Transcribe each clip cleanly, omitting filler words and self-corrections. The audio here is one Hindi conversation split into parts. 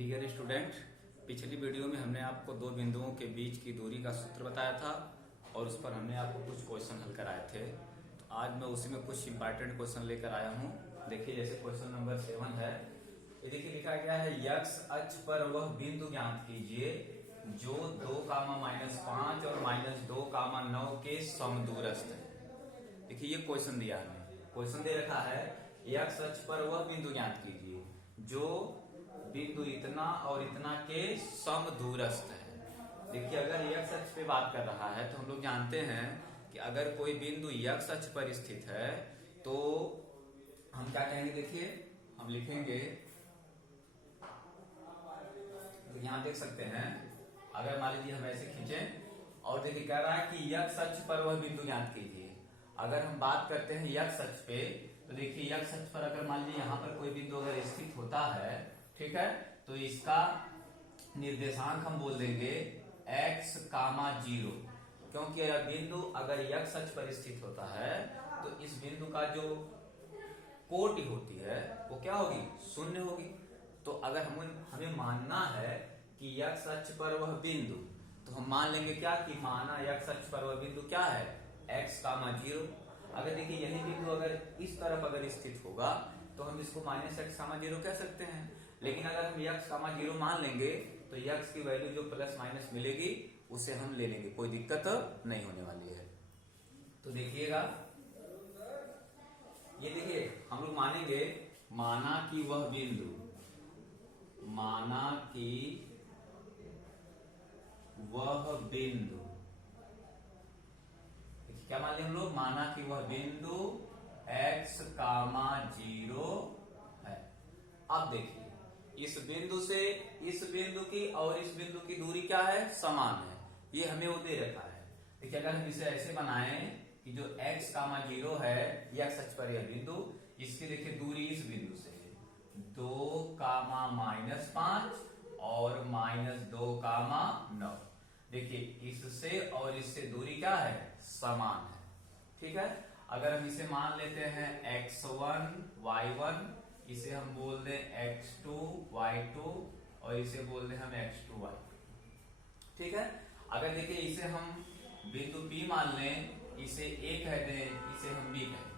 डियर स्टूडेंट, पिछली वीडियो में हमने आपको दो बिंदुओं के बीच की दूरी का सूत्र बताया था और उस पर हमने आपको कुछ क्वेश्चन हल कराए थे। तो आज मैं उसी में कुछ इंपॉर्टेंट क्वेश्चन लेकर आया हूँ। देखिए, जैसे क्वेश्चन नंबर 7 है। ये देखिए लिखा क्या है, यक्स अक्ष पर वह बिंदु ज्ञात कीजिए जो 2, -5 और -2, 9 के समदूरस्थ है। देखिए ये क्वेश्चन दिया है, क्वेश्चन दे रखा है यक्स अक्ष पर वह बिंदु ज्ञात कीजिए जो बिंदु इतना और इतना के समदूरस्थ है। देखिए, अगर यक्स अक्ष पे बात कर रहा है तो हम लोग जानते हैं कि अगर कोई बिंदु यक्स अक्ष पर स्थित है तो हम क्या कहेंगे। देखिए हम लिखेंगे, तो यहां देख सकते हैं, अगर मान लीजिए हम ऐसे खींचें और देखिए कह रहा है कि यक्स अक्ष पर वह बिंदु ज्ञात कीजिए। अगर हम बात करते हैं यक्स अक्ष पे तो देखिए यक्स अक्ष पर अगर मान लीजिए यहाँ पर कोई बिंदु अगर स्थित होता है, ठीक है, तो इसका निर्देशांक हम बोल देंगे x, 0, क्योंकि यह बिंदु अगर यक्स अक्ष पर स्थित होता है तो इस बिंदु का जो कोटि होती है वो क्या होगी, 0 होगी। तो अगर हमें मानना है कि यक्स अक्ष पर वह बिंदु, तो हम मान लेंगे क्या कि माना यक्स अक्ष पर वह बिंदु क्या है, x, 0। अगर देखिए यही बिंदु अगर इस तरफ अगर स्थित होगा तो हम इसको -x, 0 कह सकते हैं। लेकिन अगर हम x, 0 मान लेंगे तो x की वैल्यू जो प्लस माइनस मिलेगी उसे हम ले लेंगे, कोई दिक्कत नहीं होने वाली है। तो देखिएगा, ये देखिए हम लोग मानेंगे, माना कि वह बिंदु, माना कि वह बिंदु, क्या मान लिया हम लोग, माना कि वह बिंदु x, 0 है। अब देखिए इस बिंदु से इस बिंदु की और इस बिंदु की दूरी क्या है, समान है। ये हमें वो दे रखा है। देखिए अगर हम इसे ऐसे बनाएं कि जो x, 0 है यक्स अक्ष पर यह बिंदु, इसकी देखिए दूरी इस बिंदु से 2, -5 और -2, 9। देखिए इससे और इससे दूरी क्या है, समान है। ठीक है, अगर हम इसे मान लेते हैं x1, y1, इसे हम बोल दें x2, y2 और इसे बोल दें हम x2, y2। ठीक है, अगर देखिए इसे हम बिंदु P मान लें, इसे A कह दें, इसे हम B कहें,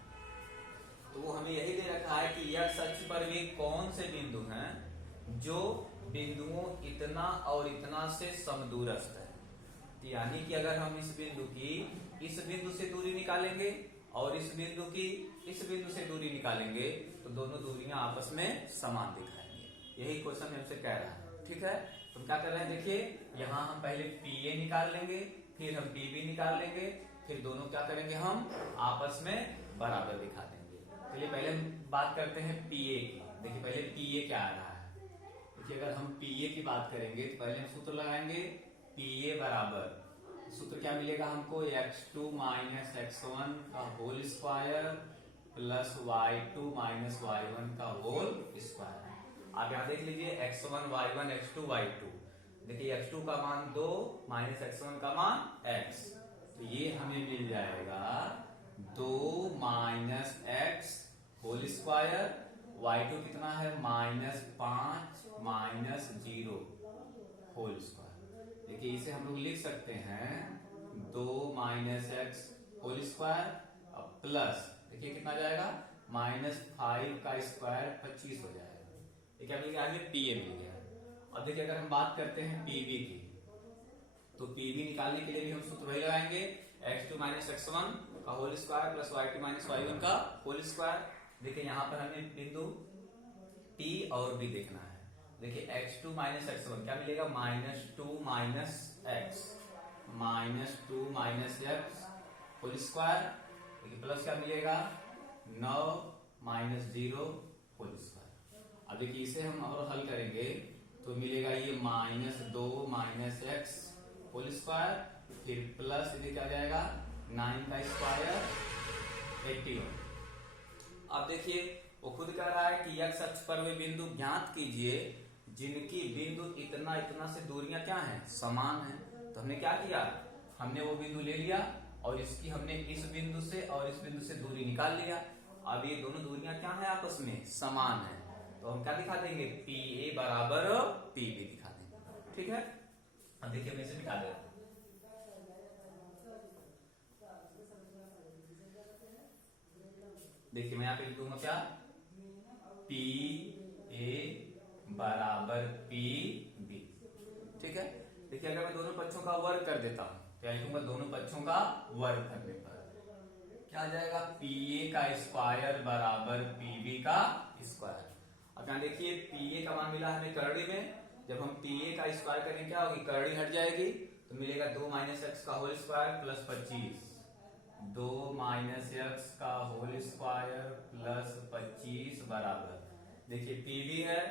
तो वो हमें यही दे रखा है कि यक्स अक्ष पर वे कौन से बिंदु हैं जो बिंदुओं इतना और इतना से समदूरस्थ है। यानी कि अगर हम इस बिंदु की इस बिंदु से दूरी निकालेंगे और इस बिंदु की इस बिंदु से दूरी निकालेंगे तो दोनों दूरियां आपस में समान दिखाएंगे। यही क्वेश्चन हमसे कह रहा है। ठीक है, तो हम क्या कर रहे हैं, देखिए यहां हम पहले PA निकाल लेंगे, फिर हम PB निकाल लेंगे, फिर दोनों क्या करेंगे, हम आपस में बराबर दिखा देंगे। चलिए पहले हम बात करते हैं PA की। देखिए पहले PA क्या आ रहा है। देखिए अगर हम PA की बात करेंगे तो पहले हम सूत्र लगाएंगे, PA बराबर, सूत्र क्या मिलेगा हमको, x2 - x1 का whole square plus y2 - y1 का होल स्क्वायर। आप यहां देख लीजिए x1, y1, x2, y2। देखिए x2 का मान 2 -x1 का मान x, तो ये हमें मिल जाएगा 2 - x होल स्क्वायर, y2 कितना है, -5 - 0 होल स्क्वायर। देखिए इसे हम लोग लिख सकते हैं 2 - x होल स्क्वायर प्लस, देखिए कितना जाएगा, -5 का स्क्वायर 25 हो जाएगा। ये क्या मिल गया, हमें PA मिल गया। और देखिए अगर हम बात करते हैं PB की, तो PB निकालने के लिए भी हम सूत्र वही लगाएंगे, x2 - x1 का whole square plus y2 - y1 का होल स्क्वायर। देखिए यहां पर हमें बिंदु P और B देखना है। देखिए x2 - x1 क्या मिलेगा, -2 - x, -2 - x होल स्क्वायर। देखिए प्लस क्या मिलेगा, 9 - 0 होल स्क्वायर। अब देखिए इसे हम और हल करेंगे तो मिलेगा ये -2 - x होल स्क्वायर, फिर प्लस ये क्या जाएगा, 9 का स्क्वायर 81। अब देखिए वो खुद कह रहा है कि यक्स अक्ष पर वे बिंदु ज्ञात कीजिए जिनकी बिंदु इतना इतना से दूरियां क्या हैं, समान हैं। तो हमने क्या किया, हमने वो बिंदु ले लिया और इसकी हमने इस बिंदु से और इस बिंदु से दूरी निकाल लिया। अब ये दोनों दूरियां क्या है, आपस में समान है। तो हम क्या दिखा देंगे, पी ए बराबर पी बी दिखा देंगे। ठीक है, अब देखिए मैं इसे मिटा दे रहा हूं। देखिए मैं यहाँ पे लिखूंगा क्या, पी ए बराबर पी बी। ठीक है, देखिए अगर मैं दोनों पक्षों का वर्ग कर देता हूं तो क्या लिखूंगा, दोनों पक्षों का वर्ग करने पर क्या आ जाएगा, पी ए का स्क्वायर बराबर पी बी का स्क्वायर। अब यहाँ देखिए पी ए का मान मिला हमें करड़ी में, जब हम पी ए का स्क्वायर करेंगे क्या होगी, करड़ी हट जाएगी तो मिलेगा 2 माइनस एक्स का whole square plus 25, 2 minus X का होल स्क्वायर प्लस 25 बराबर, देखिए पीबी है,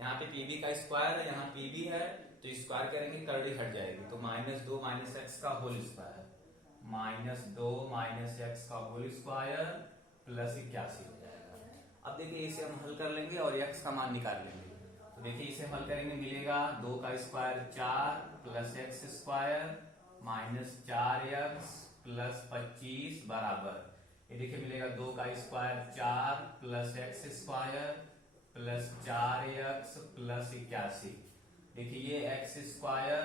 यहाँ पे पीबी का स्क्वायर है, यहाँ पीबी है, तो स्क्वायर करेंगे करड़ी हट जाएगी, तो -2 माइनस एक्स का होल स्क्वायर, -2 माइनस एक्स का होल स्क्वायर प्लस 81 हो जाएगा। अब देखिए इसे हम हल कर लेंगे और एक्स का मान निकाल लेंगे, तो देखिए इसे हल करेंगे, मिलेगा 2 का square 4 plus x square -4x plus 25 बराबर, ये देखिए मिलेगा 2 का square 4 plus x square plus 4x plus 81, देखिए ये एक्स स्क्वायर,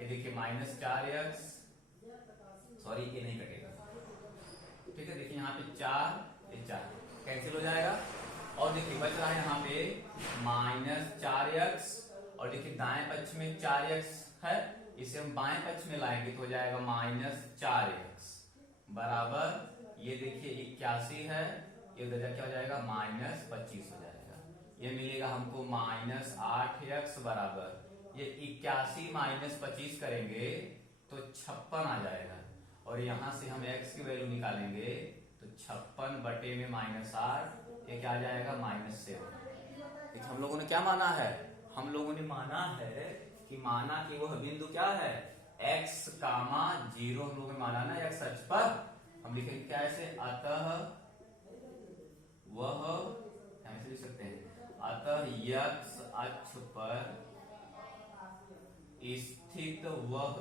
ये देखिए -4x, सॉरी ये नहीं कटेगा, ठीक है, देखिए यहाँ पे 4 ये 4 कैंसिल हो जाएगा, और देखिए बच रहा है यहाँ पे -4x, और देखिए दाएं पक्ष में 4x है, इसे हम बाएं पक्ष में लाएंगे तो हो जाएगा -4x बराबर, ये देखिए 81 है, ये उधर क्या हो जाएगा -25 हो जाएगा, ये मिलेगा हमको -8x बराबर, ये 81 -25 करेंगे तो 56 आ जाएगा, और यहां से हम x की वैल्यू निकालेंगे तो 56 बटे में -8, ये क्या आ जाएगा -7। देखिए हम लोगों ने क्या माना है, हम लोगों ने माना है कि माना कि वह बिंदु क्या है, x, 0, हम लोगों ने माना ना x अक्ष पर, हम लिखेंगे क्या ऐसे, अतः वह, ऐसे लिख सकते हैं, अतः x अक्ष पर स्थित वह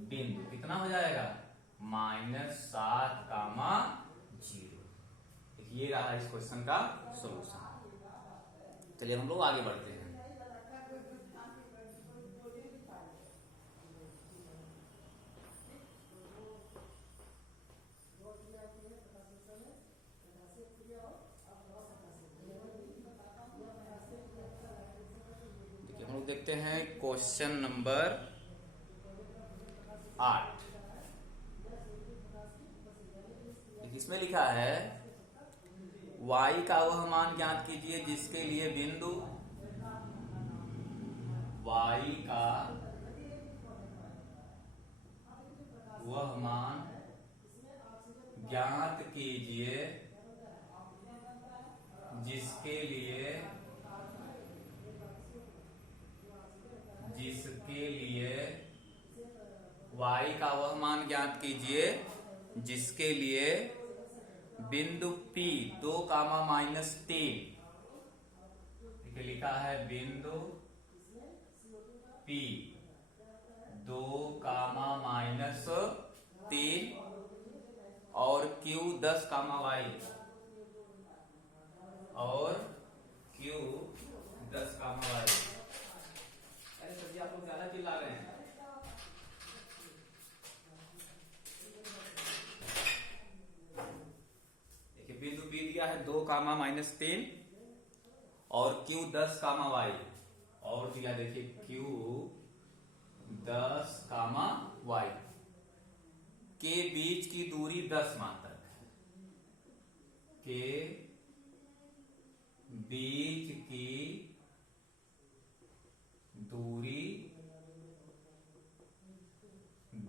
बिंदु, कितना हो जाएगा, -7, 0। ये रहा इस क्वेश्चन का सॉल्यूशन। चलिए हम लोग आगे बढ़ते हैं। देखिए हम लोग देखते हैं क्वेश्चन नंबर 8। इसमें लिखा है y का वह मान ज्ञात कीजिए जिसके लिए बिंदु y का वह मान ज्ञात कीजिए जिसके लिए y का वह मान ज्ञात कीजिए जिसके लिए बिंदु P 2, -3, देखिए लिखा है बिंदु P 2, -3 और Q 10, y और Q 10, y। अरे सर जी आप लोग ज्यादा चिल्ला रहे हैं। देखिए बिंदु P दिया है 2, -3 और Q 10, y, और दिया देखिए Q 10, y के बीच की दूरी 10 मात्रक है, के बीच की दूरी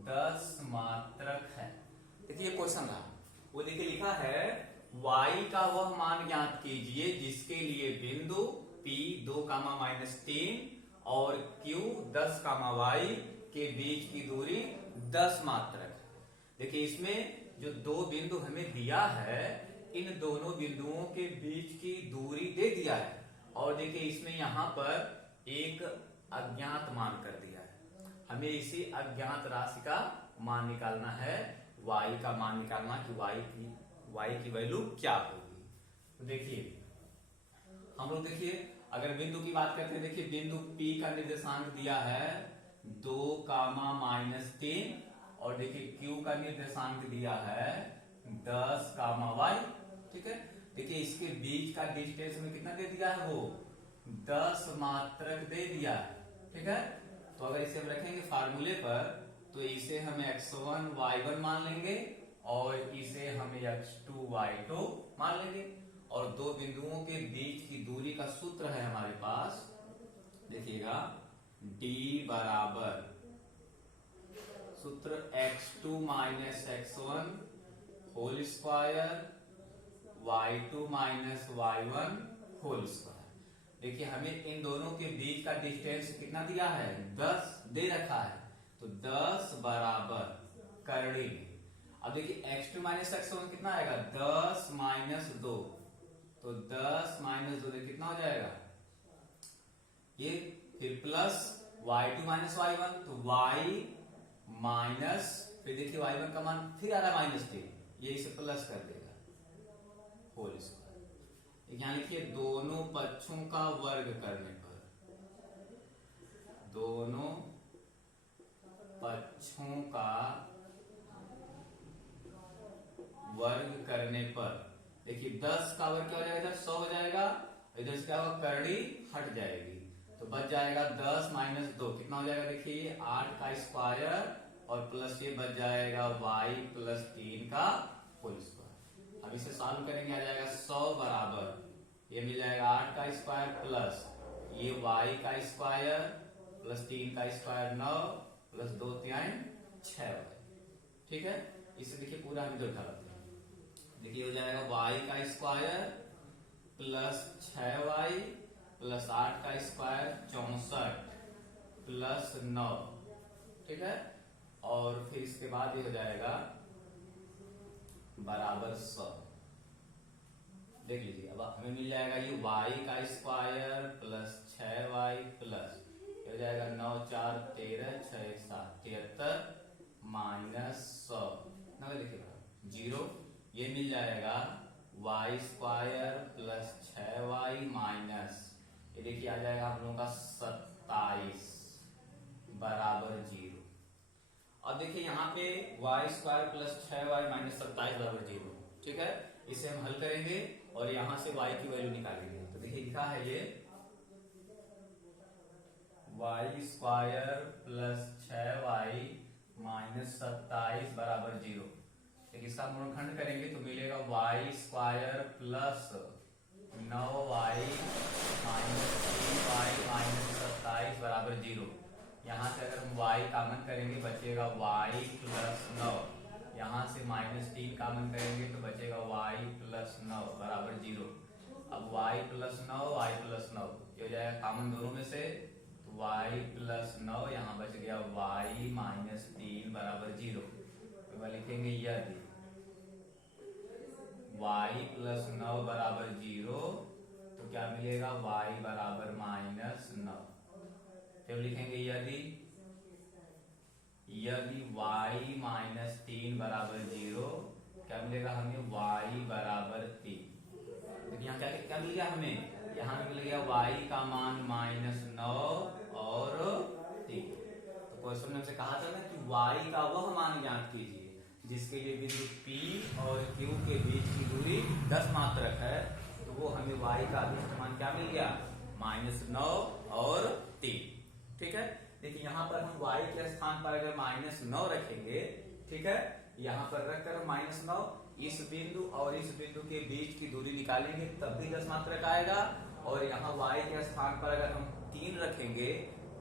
10 मात्रक है। देखिए क्वेश्चन रहा, वो देखिए लिखा है y का वह मान ज्ञात कीजिए जिसके लिए बिंदु P 2, -3 और Q 10, y के बीच की दूरी 10 मात्रक है। देखिए इसमें जो दो बिंदु हमें दिया है, इन दोनों बिंदुओं के बीच की दूरी दे दिया है, और देखिए इसमें यहां पर एक अज्ञात मान कर दिया है, हमें इसी अज्ञात राशि का मान निकालना है। y का मान निकालना कि y की वैल्यू क्या होगी। तो देखिए हम लोग देखिए अगर बिंदु की बात करते हैं, देखिए बिंदु P का निर्देशांक दिया है 2, और देखिए Q का निर्देशांक दिया है 10, ठीक है। देखिए इसके बीच का डिस्टेंस में कितना दे दिया है, वो 10 मात्रक दे दिया है, ठीक है। तो अगर इसे हम रखेंगे फार्मूले पर तो इसे हम x1 y1 मान लेंगे और इसे हम x2 y2 मान लेंगे। और दो बिंदुओं के बीच की दूरी का सूत्र है हमारे पास, देखिएगा d बराबर सूत्र x2 minus x1 whole square y2 minus y1 whole square. देखिए हमें इन दोनों के बीच का डिस्टेंस कितना दिया है, 10 दे रखा है, तो 10 बराबर करड़ी में। अब देखिए x2 माइनस x1 कितना आएगा, 10 माइनस 2, तो 10 माइनस 2 कितना हो जाएगा ये, फिर प्लस y2 माइनस y1, तो y माइनस, फिर देखिए y1 का मान फिर आ रहा माइनस 3, ये इसे प्लस कर देगा होल स्क्वायर। यहां लिखिए दोनों पक्षों का वर्ग करने पर, दोनों पक्षों का वर्ग करने पर, देखिए 10 का वर्ग क्या हो जाएगा, 100 हो जाएगा, इधर से क्या होगा, करड़ी हट जाएगी, तो बच जाएगा 10 माइनस 2 कितना हो जाएगा, देखिए 8 का स्क्वायर और प्लस ये बच जाएगा y प्लस 3 का होल स्क्वायर। अब इसे सॉल्व करेंगे, आ जाएगा 100 बराबर ये मिल जाएगा 8 का स्क्वायर प्लस ये y का स्क्वायर प्लस 3 का स्क्वायर 9 प्लस 2 3 6y, ठीक है। इसे देखिए पूरा हम इधर उठा लेते हैं, देखिए हो जाएगा y का स्क्वायर प्लस 6y प्लस 8 का स्क्वायर 64 प्लस 9, ठीक है। और फिर इसके बाद ये हो जाएगा बराबर 100। देख लीजिए अब हमें मिल जाएगा ये y का स्क्वायर प्लस 6y प्लस ये हो जाएगा 9 4 13 6 7 73 माइनस 100, ना देखिएगा 0, ये मिल जाएगा y square plus 6y minus ये देखिए आ जाएगा हम लोगों का 27 बराबर 0। अब देखिए यहाँ पे y square plus 6y minus 27 बराबर 0, ठीक है। इसे हम हल करेंगे और यहाँ से y की वैल्यू निकालेंगे। तो देखिए लिखा है ये y square plus 6y minus 27 बराबर 0। देखिए इसका गुणनखंड करेंगे तो मिलेगा y square plus 9y minus 3y minus 27 बराबर 0। यहाँ से अगर हम y कॉमन करेंगे बचेगा y प्लस 9, यहाँ से माइनस 3 कॉमन करेंगे तो बचेगा y प्लस 9 बराबर 0। अब y प्लस 9 y प्लस 9 ये हो जाएगा कॉमन दोनों में से, तो y प्लस 9 यहाँ बच गया y माइनस 3 बराबर 0। तो लिखेंगे यदि y प्लस 9 बराबर 0 तो क्या मिलेगा, y बराबर माइनस 9। फिर लिखेंगे यदि y माइनस 3 बराबर 0 क्या मिलेगा हमें, y बराबर 3। देखिए यहाँ क्या क्या मिल गया हमें, यहाँ मिल गया y का मान माइनस 9 और 3। तो क्वेश्चन में हमसे कहा था ना कि y का वह मान ज्ञात कीजिए जिसके लिए बिंदु P और Q के बीच की दूरी 10 मात्रक है, तो वो हमें y का अधिकतम मान क्या मिल गया, माइनस 9 और 3, ठीक है। देखिए यहाँ पर हम y के स्थान पर अगर माइनस 9 रखेंगे, ठीक है, यहाँ पर रखकर हम माइनस 9 इस बिंदु और इस बिंदु के बीच की दूरी निकालेंगे तब भी 10 मात्रक आएगा, और यहाँ y के स्थान पर अगर हम 3 रखेंगे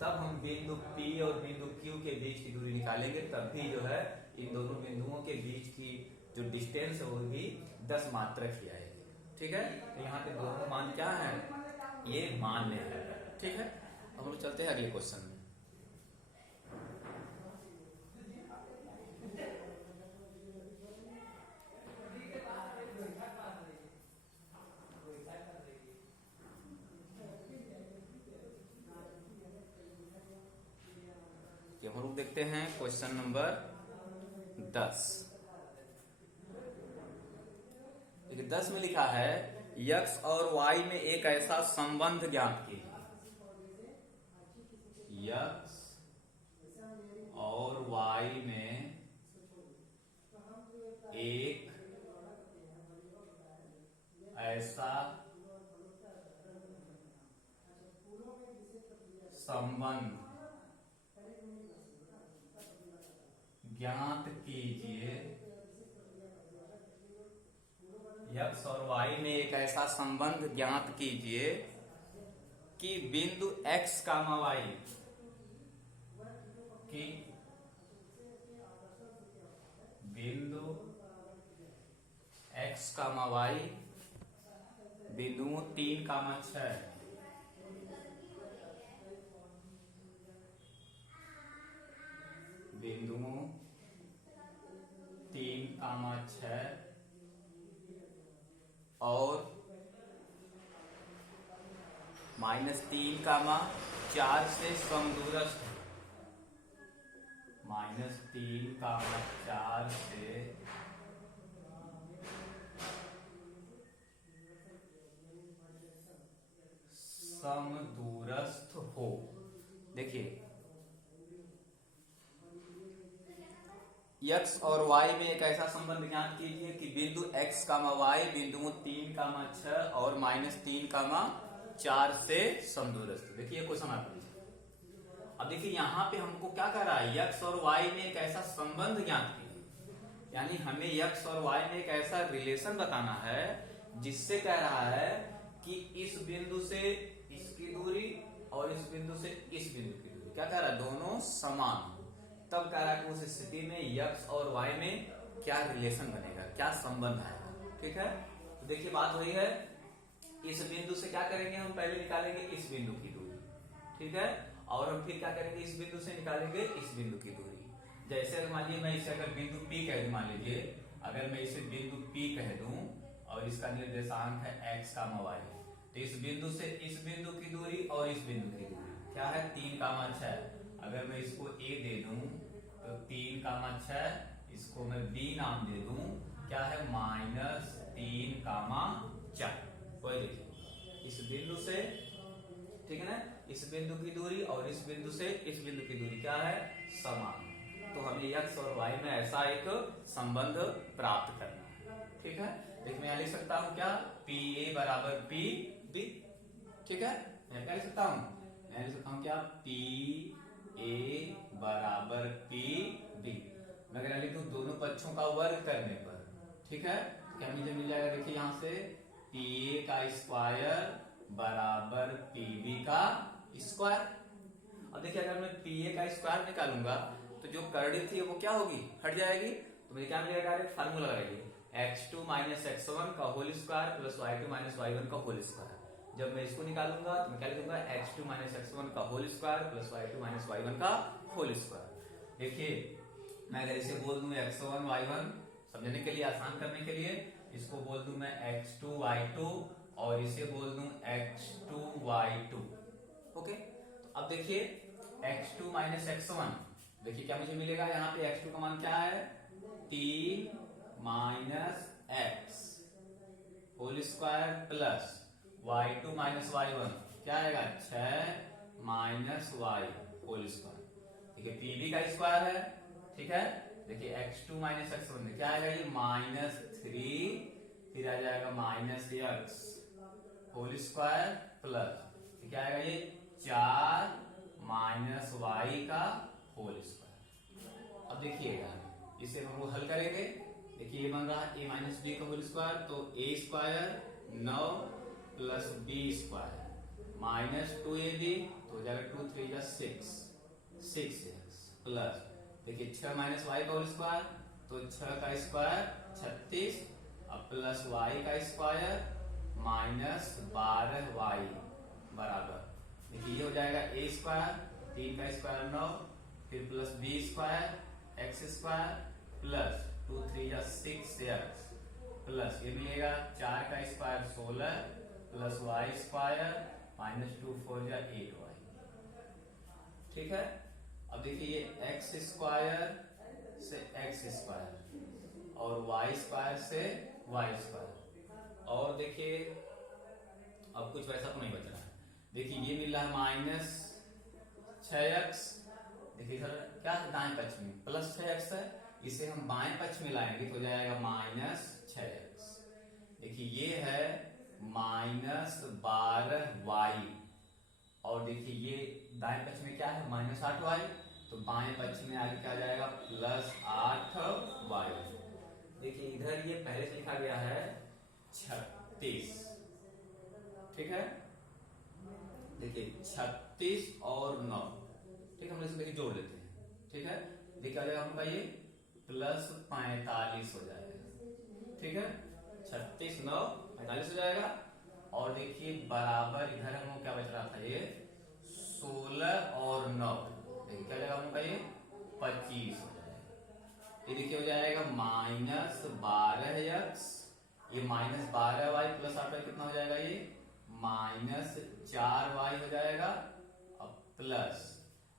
तब हम बिंदु P और बिंदु Q के बीच की दूरी निकालेंगे तब भी जो है इन दोनों बिंदुओं के बीच की जो डिस्टेंस है वो भी 10 मात्रक ही आएगी, ठीक है। तो यहाँ पे दोनों मान क्या है, ये मान्य है, ठीक है। हम लोग चलते हैं अगले क्वेश्चन में। हम लोग देखते हैं क्वेश्चन नंबर 10। 10 में लिखा है x और y में एक ऐसा संबंध ज्ञात कीजिए। x और y में एक ऐसा संबंध ज्ञात कीजिए। x और y में एक ऐसा संबंध ज्ञात कीजिए कि बिंदु x, y की बिंदु x, y बिंदुओं 3, 6 बिंदुओं 3, 6 और -3, 4 से समदूरस्थ, -3, 4 से समदूरस्थ हो। देखिए x और y में एक ऐसा संबंध ज्ञात कीजिए कि बिंदु x, y बिंदुओं 3, 6 और -3, 4 से समदूरस्थ। देखिए क्वेश्चन आप लीजिए। अब देखिए यहाँ पे हमको क्या कह रहा है, x और y में एक ऐसा संबंध ज्ञात कीजिए, यानी हमें x और y में एक ऐसा रिलेशन बताना है जिससे कह रहा है कि इस बिंदु से इसकी दूरी और इस बिंदु से इस बिंदु की दूरी क्या कह रहा है, दोनों समान हो। तब कह रहा है कि उस स्थिति में x और y में क्या रिलेशन बनेगा, क्या संबंध आएगा। ठीक है, तो देखिए बात हुई है, इस बिंदु से क्या करेंगे, हम पहले निकालेंगे इस बिंदु की दूरी। ठीक है, और हम फिर क्या करेंगे, इस बिंदु से निकालेंगे इस बिंदु की दूरी। जैसे अगर मान लीजिए मैं इसे अगर बिंदु P कह दूं, मान लीजिए अगर मैं इसे बिंदु P कह दूं और इसका निर्देशांक है x, y, तो इस बिंदु से इस बिंदु की दूरी और इस बिंदु की दूरी क्या है, 3, 6। अगर मैं इसको a दे दूं तो 3, 6, इसको मैं b नाम दे दूं, क्या है, -3, 4। कोई देखिए इस बिंदु से, ठीक है ना, इस बिंदु की दूरी और इस बिंदु से इस बिंदु की दूरी क्या है, समान। तो हमें x और y में ऐसा एक संबंध प्राप्त करना है। ठीक है, देखिए मैं लिख सकता हूं क्या, PA बराबर PB। ठीक है, मैं क्या लिख सकता हूं, मैं लिख सकता हूं क्या, PA बराबर PB। मैं अगर लिख दूं दोनों पक्षों का वर्ग करने पर, ठीक है, तो क्या मुझे मिल जाएगा, देखिए यहां से PA का स्क्वायर बराबर PB का स्क्वायर। अब देखिए अगर मैं PA का स्क्वायर निकालूंगा तो जो करड़ी थी वो क्या होगी, हट जाएगी। तो मुझे क्या मिलेगा, फार्मूला लगाइए, x2 - x1 का whole square plus y2 - y1 का होल स्क्वायर। जब मैं इसको निकालूंगा तो मैं क्या लिखूंगा, x2 - x1 का whole square plus y2 - y1 का होल स्क्वायर। देखिए मैं अगर इसे बोल दूं x1 y1, समझने के लिए, आसान करने के लिए इसको बोल दूं मैं x2 y2 और इसे बोल दूं x2 y2। ओके, तो अब देखिए x2 - x1, देखिए क्या मुझे मिलेगा, यहाँ पे x2 का मान क्या है, 3 - x whole square plus y2 - y1 क्या आएगा, 6 - y होल स्क्वायर। देखिए PB का स्क्वायर है, ठीक है। देखिए x2 - x1 क्या आएगा, ये -3, फिर आ जाएगा -x होल स्क्वायर प्लस क्या आएगा, ये 4 - y का होल स्क्वायर। अब देखिएगा इसे हम लोग हल करेंगे। देखिए ये बन रहा है a - b का होल स्क्वायर, तो a square 9 plus b square -2ab, तो हो जाएगा 2 3 जा 6x प्लस देखिए 6 - y का होल स्क्वायर, तो 6 का स्क्वायर 36 अब प्लस y का स्क्वायर -12y बराबर, देखिए ये हो जाएगा a स्क्वायर, 3 का स्क्वायर 9, फिर plus b square x square plus 2 3 जा 6x प्लस ये मिलेगा 4 का स्क्वायर 16 प्लस y स्क्वायर -2 4 जा 8y। ठीक है, अब देखिए ये x स्क्वायर से x स्क्वायर और y स्क्वायर से y स्क्वायर, और देखिए अब कुछ वैसा तो नहीं बच रहा है। देखिए ये मिल रहा है -6x। देखिए सर क्या है, दाएं पक्ष में +6x है, इसे हम बाएं पक्ष में लाएंगे तो हो जाएगा -6x। देखिए ये है -12y, और देखिए ये दाएं पक्ष में क्या है -8y, तो बाएं पक्ष में आगे क्या हो जाएगा +8y। देखिए इधर ये पहले से लिखा गया है 36, ठीक है। देखिए 36 और 9, ठीक है, हम इसको देखिए जोड़ लेते हैं, ठीक है। देखिए क्या हो जाएगा आपका ये +45 हो जाएगा, ठीक है। 36 9 45 हो जाएगा। और देखिए बराबर इधर हमको क्या बच रहा था, ये 16 और 9, देखिए क्या हो जाएगा आपका ये 25 हो जाएगा। ये देखिए हो जाएगा -12x, ये -12y प्लस 8y कितना हो जाएगा, ये -4y हो जाएगा। अब प्लस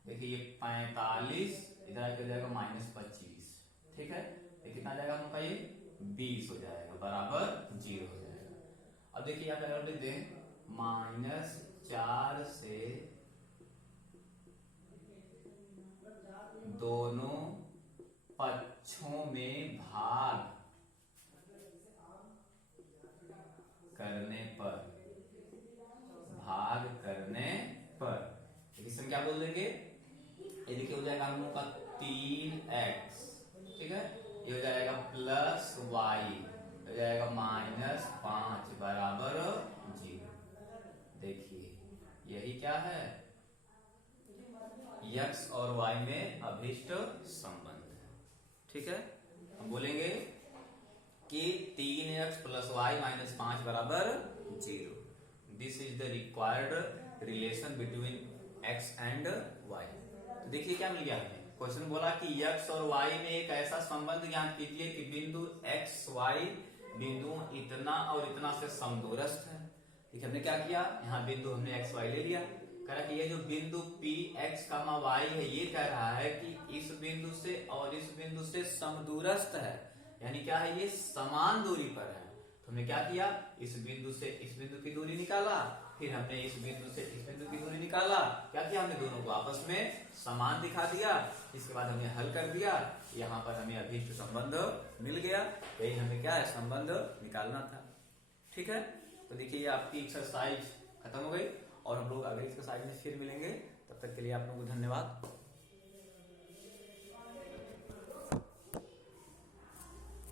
देखिए ये 45 इधर आके हो जाएगा -25, ठीक है। ये कितना जाएगा आपका ये 20 हो जाएगा, बराबर 0 हो जाएगा। अब देखिए यहाँ पे अगर लिख दें -4 से दोनों पक्षों में भाग करने पर, इसे क्या बोल देंगे, ये देखिए हो जाएगा हम लोग का 3x, ठीक है। ये हो जाएगा +y, हो जाएगा -5 बराबर 0। देखिए यही क्या है, x और y में अभिष्ट संबंध, ठीक है। हम बोलेंगे कि 3x + y - 5 बराबर 0। This is the required relation between x and y। तो देखिए क्या मिल गया हमें, क्वेश्चन बोला कि x और y में एक ऐसा संबंध ज्ञात कीजिए कि बिंदु x y बिंदु इतना और इतना से समदूरस्थ है। देखिए हमने क्या किया, यहाँ बिंदु हमने x y ले लिया, कह रहा कि ये जो बिंदु P x, y है, ये कह रहा है कि इस बिंदु से और इस बिंदु से समदूरस्थ है, यानी क्या है, ये समान दूरी पर है। तो हमने क्या किया, इस बिंदु से इस बिंदु की दूरी निकाला, फिर हमने इस बिंदु से इस बिंदु की दूरी निकाला, क्या किया हमने दोनों को आपस में समान दिखा दिया। इसके बाद हमने हल कर दिया, यहाँ पर हमें अभिष्ट संबंध मिल गया। यही हमें क्या है, संबंध निकालना था, ठीक है। तो देखिए ये आपकी एक्सरसाइज खत्म हो गई, और हम लोग अगली एक्सरसाइज में फिर मिलेंगे। तब तक के लिए आप लोगों को धन्यवाद।